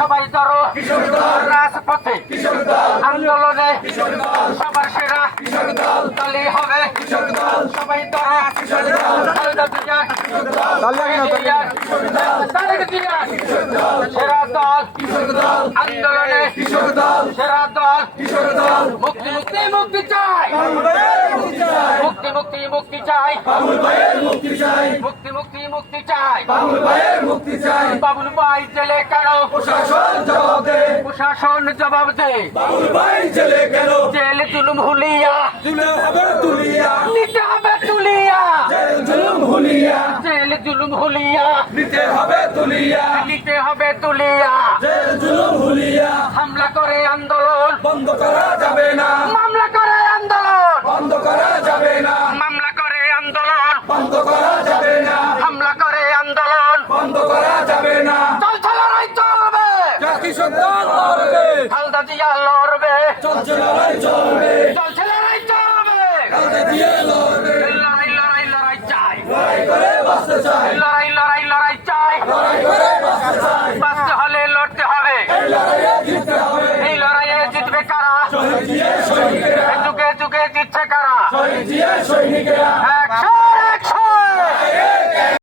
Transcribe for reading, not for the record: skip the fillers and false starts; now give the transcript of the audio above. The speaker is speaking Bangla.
সবাই ধরো রাজপথে আন্দোলনে সবার সেরা দলই হবে সবাই ধরো সেরা দল আন্দোলনে সেরা দল মুক্তি মুক্তি মুক্তি চাই মুক্তি মুক্তি মুক্তি চাই মুক্তি মুক্তি মুক্তি চাই বাবুল ভাই জেলে কেন প্রশাসন জবাব দে জেলে জুলুম হুলিয়া নিতে হবে তুলিয়া জেলে জুলুম হুলিয়া নিতে হবে তুলিয়া হামলা করে আন্দোলন বন্ধ করা যাবে না, মামলা করে আন্দোলন বন্ধ করা যাবে না, মামলা করে আন্দোলন বন্ধ করা যাবে না, হামলা করে আন্দোলন বন্ধ করা যাবে না। চলছে লড়াই চলবে জাতিসত্তার লড়বে, খালেদা জিয়া লড়বে চলছে লড়াই চলবে, চলছে লড়াই চলবে কাঁধে দিয়ে লড়বে, লড়াই লড়াই লড়াই চাই লড়াই করে বাঁচতে চাই, লড়াই লড়াই লড়াই চাই লড়াই করে বাঁচতে চাই, বাঁচতে হলে লড়তে হবে এই লড়াইয়ে জিততে হবে, এই লড়াইয়ে জিতবে কারা শহীদ জিয়া সৈনিকেরা, যুগে যুগে জিতছে কারা শহীদ জিয়া সৈনিকেরা, একশো